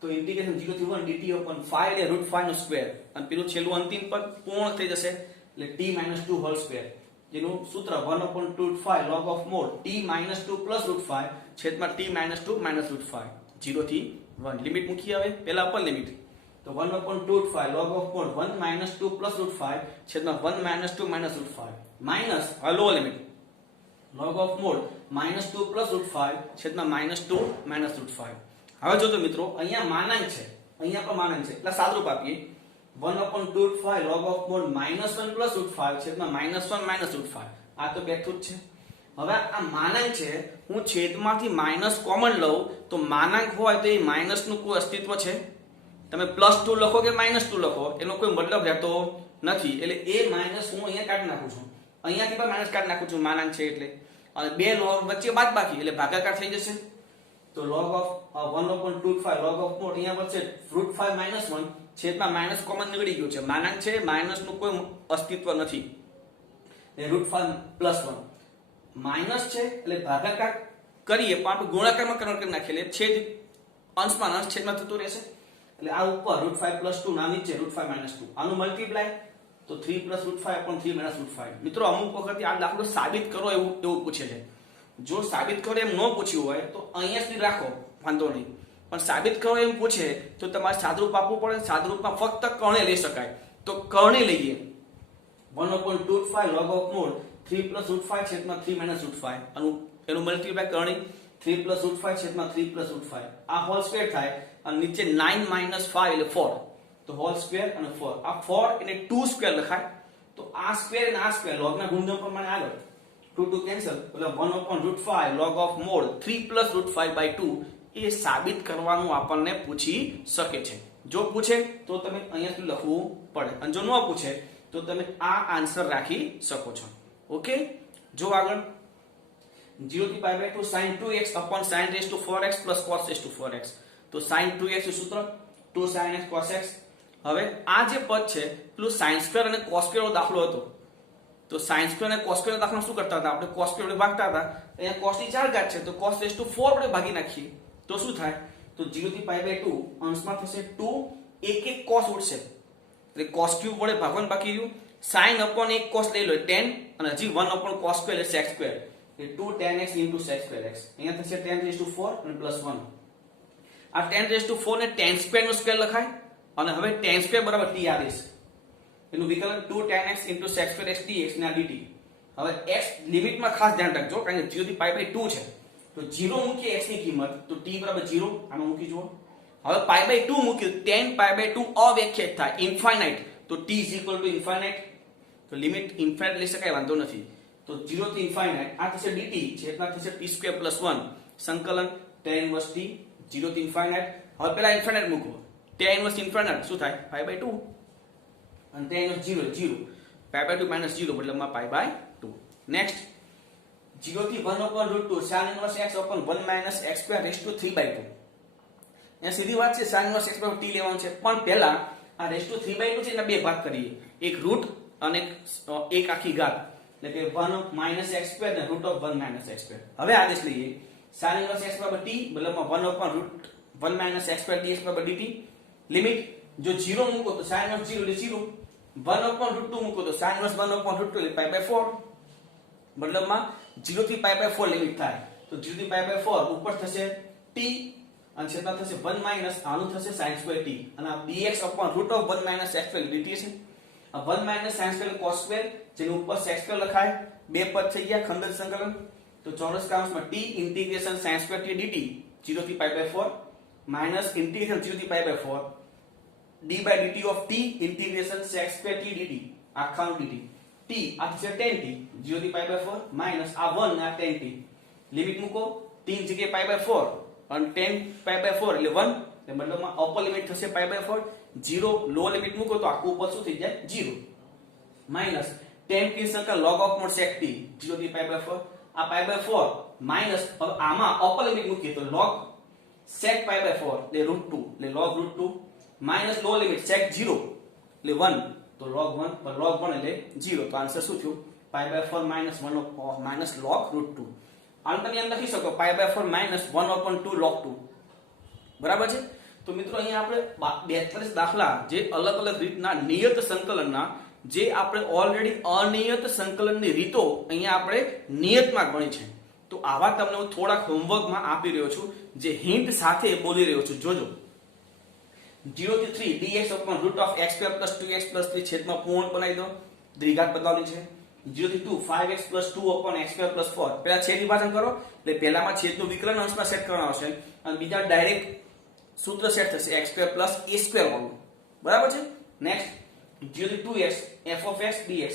તો ઇન્ટિગ્રેશન 0 થી 1 dt/5 એટલે √5² અને પેલું છેલ્લું અંતિમ પદ પૂર્ણ થઈ જશે, એટલે t - 2² જેનું સૂત્ર 1/2√5 log of mod t - 2 + √5 છેદમાં t - 2 - √5, 0 થી 1, લિમિટ મૂકીએ. હવે પહેલા અપર લિમિટ, તો 1/2√5 log of mod 1 - 2 + √5 છેદમાં 1 - 2 - √5 minus lower limit log of mod -2 + √5 છેદમાં -2 - √5. હવે જોજો મિત્રો, અહીંયા માનાંક છે, અહીંયા પણ માનાંક છે, એટલે સાદરૂપ આપીએ, 1/2√5 log of mod -1 + √5 છેદમાં -1 - √5, આ તો બેઠું જ છે. હવે આ માનાંક છે, હું છેદમાંથી માઈનસ કોમન લઉં તો માનાંક હોય તો એ માઈનસ નું કોઈ અસ્તિત્વ છે, તમે +2 લખો કે -2 લખો એનો કોઈ મતલબ રહેતો નથી, એટલે એ માઈનસ હું અહીંયા કાઢી નાખું છું, અહીંયાથી પણ માઈનસ કાઢી નાખું છું, માનાંક છે એટલે, અને બે log વચ્ચે બાદબાકી એટલે ભાગાકાર થઈ જશે, તો log of 1/2√5 log of mod અહીંયા વચ્ચે √5 - 1 છેદમાં માઈનસ કોમન નીકળી ગયું છે, માનાંક છે, માઈનસ નું કોઈ અસ્તિત્વ નથી, એ √5 + 1 માઈનસ છે એટલે ભાગાકાર કરીએ પણ ગુણાકારમાં કન્વર્ટ કરી નાખીએ, એટલે છેદ અંશમાં અંશ છેદમાં થતું રહેશે, એટલે આ ઉપર √5 + 2 ના નીચે √5 - 2, આનું મલ્ટીપ્લાય તો 3 + √5/3 - √5. મિત્રો અમુક વખત આ દાખલો સાબિત કરો એવું પૂછે છે, જો સાબિત કરો એમ ન પૂછ્યું હોય તો અહીંયા સુધી રાખો, વાંધો નહીં, પણ સાબિત કરો એમ પૂછે તો તમારે સાદુરૂપ આપવું પડે. સાદુરૂપમાં ફક્ત કર્ણે લઈ શકાય, તો કર્ણે લઈએ 1/2√5 log of mod 3 + √5 છેદમાં 3 - √5 એનું મલ્ટીપ્લાય કરણી 3 + √5 છેદમાં 3 + √5 આ હોલ સ્ક્વેર થાય અને નીચે 9 - 5 એટલે 4, તો હોલ સ્ક્વેર અને 4 આ 4 એને 2 સ્ક્વેર લખાય. તો આ સ્ક્વેર અને આ સ્ક્વેર લોગના ગુણધર્મ પ્રમાણે આગળ 2 કેન્સલ એટલે 1/5 log of mod 3 + √5/2 એ સાબિત કરવાનું આપણને પૂછી શકે છે. જો પૂછે તો તમે અહીંયા સુધી લખવું પડે અને જો ન પૂછે તો તમે આ આન્સર રાખી શકો છો. ઓકે, જો આગળ 0 થી π/2 sin 2x upon sin raised to 4x plus cos raised to 4x. તો sin 2x નું સૂત્ર 2 sin x cos x. હવે આ જે પદ છે પેલું sin સ્ક્વેર અને cos સ્ક્વેર નો દાખલો હતો, તો sin સ્ક્વેર અને cos સ્ક્વેર નો દાખલો શું કરતા હતા આપણે? cos સ્ક્વેર વડે ભાગતા હતા. અહીંયા cos ની 4 ઘાત છે તો cos raised to 4 વડે ભાગી નાખીએ તો શું થાય? તો 0 થી π/2 અંશમાં થશે 2 એક cos ઉડશે એટલે cos ક્યુબ વડે ભાગવાનું બાકી રહ્યું. sin upon 1 cos લઈ લો 10 અને હજી 1 upon cos સ્ક્વેર એટલે sec સ્ક્વેર એટલે 2 tan x * sec square x. અહીંયા થશે 10⁴ અને +1. આ 10⁴ ને tan સ્ક્વેર નો સ્ક્વેર લખાય અને હવે tan સ્ક્વેર બરાબર t આવીશ એનું વિકલન 2 tan x * sec square x dx ના dt. હવે x લિમિટમાં ખાસ ધ્યાન રાખજો કારણ કે 0 થી π/2 છે તો 0 મૂકીએ x ની કિંમત તો t બરાબર 0 આમાં મૂકી જુઓ. હવે π/2 મૂક્યું tan π/2 અવ્યાખ્યાયિત થાય ઇન્ફાઇનાઇટ તો t = ઇન્ફાઇનાઇટ તો લિમિટ ઇન્ફાઇનાઇટ લઈ શકાય વાંધો નથી. તો 0 થી ઇન્ફાઇનાઇટ આ થશે dt જેટલા થશે t² + 1 સંકલન tan 1t 0 થી ઇન્ફાઇનાઇટ. હવે પેલા ઇન્ફાઇનાઇટ મૂકો tan 1 ઇન્ફાઇનાઇટ શું થાય π/2 અને tan 1 0 0 π/2 - 0 મતલબમાં π/2. નેક્સ્ટ 0 થી 1/√2 sin 1x upon 1 - x² raised to 3/2. એ સીધી વાત છે sin 1x/t લેવાનું છે પણ પહેલા આ raised to 3/2 છે એના બે ભાગ કરીએ, એક રૂટ અને એક આખી ઘાત એટલે કે 1 - x² ને √1 - x². હવે આદેશ લઈએ sin 1x/t મતલબમાં 1/√1 - x² dx dt. લિમિટ જો 0 મૂકો તો sin 1 0 એટલે 0, 1/√2 મૂકો તો sin 1 1/√2 એટલે π/4 મતલબમાં 0 થી π/4 લિમિટ થાય. તો 0 થી π/4 ઉપર થશે t અને છેદમાં થશે 1 - આનું થશે sin² t અને આ dx √1 - x² dt છે. આ 1 - sin² cos² જેનું ઉપર sec² લખાય બે પદ થઈ ગયા ખંડન સંકલન. તો ચોરસ કૌંસમાં t integration sin² t dt 0 થી π/4 માઈનસ ઇન્ટિગ્રેશન 0 થી π/4 d/dt of t integration sec² t dt આખાનું dt. t આ થશે tan t 0 થી π/4 માઈનસ આ 1 ને આ tan t. લિમિટ મૂકો t ની જગ્યાએ π/4 અને tan π/4 એટલે 1 એટલે મતલબમાં અપર લિમિટ થશે π/4 0 લો લિમિટ મૂકો તો આખું ઉપર શું થઈ જાય 0 minus tan t સંકલ log of mod sec t 0 થી π/4 આ π/4 માઈનસ હવે આમાં અપર લિમિટ મૂકીએ તો log sec π/4 એટલે √2 એટલે log √2 minus lower limit sec 0 એટલે 1 તો log 1 પર log 1 એટલે 0 તો આન્સર શું થયું π/4 માઈનસ log √2. આમ તમે એમ લખી શકો π/4 1/2 log 2 બરાબર છે. તો મિત્રો અહીંયા આપણે 42 દાખલા જે અલગ અલગ રીતના નિયત સંકલનના જે આપણે ઓલરેડી અનિયત સંકલનની રીતો અહીંયા આપણે નિયતમાં ગણી છે. તો આવા તમને હું થોડાક હોમવર્કમાં આપી રહ્યો છું જે હિન્ટ સાથે બોલી રહ્યો છું જોજો. 0 થી 3 dx √x² + 2x + 3 છેદમાં પૂર્ણ બનાવી દો દ્વિઘાત બદલાવની છે. 0 થી 2 5x + 2 x² + 4 પહેલા છેદ વિભાજન કરો એટલે પહેલામાં છેદનું વિકલન અંશમાં સેટ કરવાનું આવશે અને બીજા ડાયરેક્ટ સૂત્ર સેટ થશે x² + a² વાળું બરાબર છે. નેક્સ્ટ 0 થી 2x f(x) dx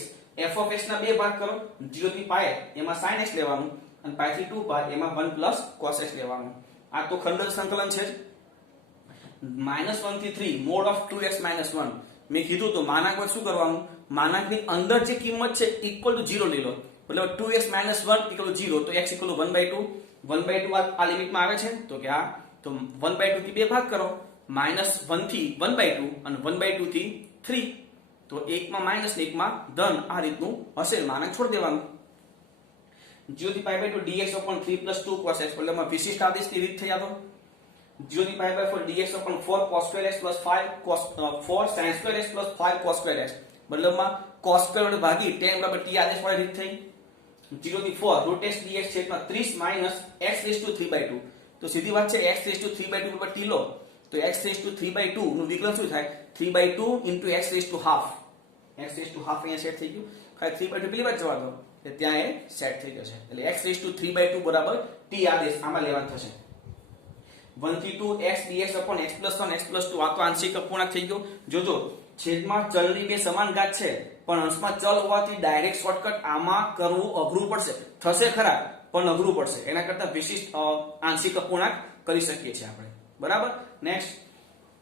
f(x) ના બે ભાગ કરો 0 થી π એમાં sin x લેવાનું અને π થી 2π એમાં 1 + cos x લેવાનું. આ તો ખંડન સંકલન છે. -1 થી 3 mod of 2x - 1 મેં કીધું તો માનાંકમાં શું કરવાનું માનાંકની અંદર જે કિંમત છે = 0 લઈ લો મતલબ 2x - 1 = 0 તો x = 1/2 1/2 આ લિમિટમાં આવે છે તો કે આ તો 1/2 થી બે ભાગ કરો -1 થી 1/2 અને 1/2 થી 3 તો એકમાં માઈનસ ને એકમાં ધન આ રીતનું હશે માનાંક છોડી દેવાનું. 0 થી π/2 dx / 3 + 2 cos x મતલબ વિશિષ્ટ આદેશની રીત થઈ આ તો 0 થી π/4 dx / 4 cos² x + 5 cos 4 sin² x + 5 cos² x મતલબમાં cos² વડે ભાગી tan = t આદેશ વાળી રીત થઈ. 0 થી 4 √x dx છેદમાં 30 - x raised to 3/2 તો તો સીધી વાત છે x રેઝ ટુ 3/2 પર t લો તો x રેઝ ટુ 3/2 નું વિકલન શું થાય 3/2 into x raise to half. x raise to half અહીંયા સેટ થઈ ગયું. ખાલી 3/2 પેલી વાત જવા દો કે ત્યાં એ સેટ થઈ જશે. એટલે x રેઝ ટુ 3/2 બરાબર t આદેશ આમાં લેવાનું થશે. 1 થી 2 x dx upon x plus 1 x plus 2 આ તો આંશિક અપૂર્ણાંક થઈ ગયો. જોજો છેદમાં ચલની બે સમાન ઘાત છે પણ અંશમાં ચલ હોવાથી ડાયરેક્ટ શોર્ટકટ આમાં કરવું અઘરું પડશે. થશે ખરા પણ અઘરું પડશે. એના કરતા વિશિષ્ટ આંશિક અપૂર્ણાંક કરી શકીએ છીએ આપણે. બરાબર. નેક્સ્ટ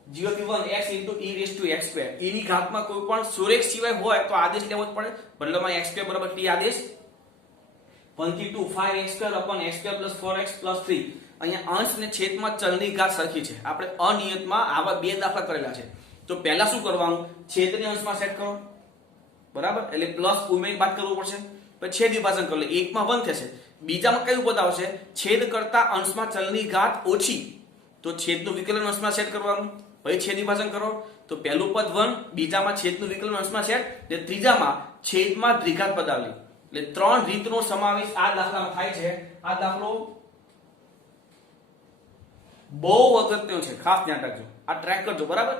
0 થી 1 x into e raised to x square. e ની ઘાતમાં કોઈ પણ સુરેખ સિવાય હોય તો આદેશ લેવો જ પડે. બદલામાં x square બરાબર t આદેશ. 1 થી 2 5x square upon x square plus 4x plus 3. અહીંયા અંશ ને છેદમાં ચલની ઘાત સરખી છે. આપણે અનિયતમાં આવા બે દાખલા કરેલા છે. તો પહેલા શું કરવાનું છેદને અંશમાં સેટ કરો. બરાબર. એટલે પ્લસ ઉમેરી બાદ કરવું પડશે. પછી છેદ વિભાજન કરો એટલે 1 માં 1 થશે. બીજામાં કયું પદ આવશે છેદ કરતા અંશમાં ચલની ઘાત ઓછી તો છેદનું વિકલન અંશમાં સેટ કરવાનું. પછી છેદ વિભાજન કરો તો પહેલું પદ 1 બીજામાં છેદનું વિકલન અંશમાં સેટ એટલે ત્રીજામાં છેદમાં દ્વિઘાત પદ આવ્યું. એટલે ત્રણ રીતનો સમાવેશ આ દાખલામાં થાય છે. આ દાખલો બહુ અગત્યનો છે. ખાસ ધ્યાન રાખજો. આ ટ્રેક કરજો. બરાબર.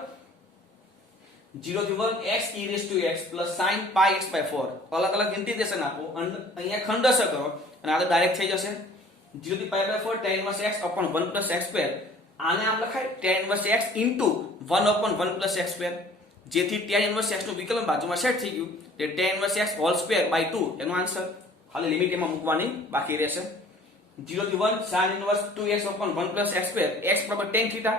0 થી 1 x e raised to x plus sin pi x by 4 અલગ અલગ ઇન્ટિગ્રેશન આપો. અહીંયા ખંડસ કરો અને આ તો ડાયરેક્ટ થઈ જશે. 0 થી pi by 4 tan inverse x upon 1 plus x square. આને આમ લખાય tan inverse x into 1 upon 1 plus x square. જેથી tan inverse x નું વિકલન બાજુમાં સેટ થઈ ગયું. તે tan inverse x whole square by 2 એનો આન્સર. ખાલી લિમિટ એમાં મૂકવાની બાકી રહેશે. 0 થી 1 sin inverse 2x upon 1 plus x square. x બરાબર tan theta.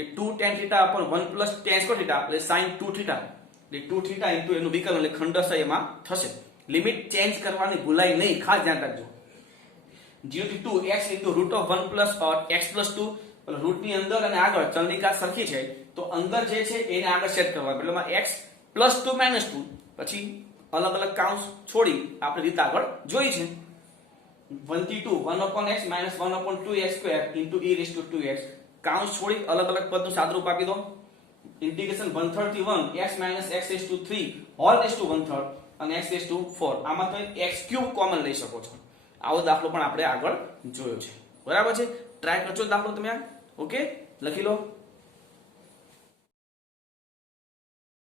એ 2 tan theta upon 1 plus tan square theta એટલે sin 2 theta. એટલે 2 theta into એનું વિકલન એટલે ખંડસ એમાં થશે. લિમિટ ચેન્જ કરવાની ભૂલાય નહીં. ખાસ ધ્યાન રાખજો. 0 થી 2 x into root of 1 plus x plus 2 route ની અંદર અને આગળ ચલની ઘાત સરખી છે તો અંદર જે છે એને આગળ સેટ કરવા. એટલે x plus 2 minus 2 પછી અલગ અલગ કાઉન્સ છોડી આપણે રીત આગળ જોઈ છે. 1 થી 2 1 upon x minus 1 upon 2x square into e raised to 2x. કાઉન્સ છોડી અલગ અલગ પદનું સાદુરૂપ આપી દો. ઇન્ટિગ્રેશન 1/3 થી 1 x minus x raised to 3 whole raised to 1/3 અને x raised to 4. આમાં તો x ક્યુબ કોમન લઈ શકો છો. આવો દાખલો પણ આપણે આગળ જોયો છે. બરાબર છે. ટ્રાય કરજો દાખલો તમે. ઓકે લખી લો.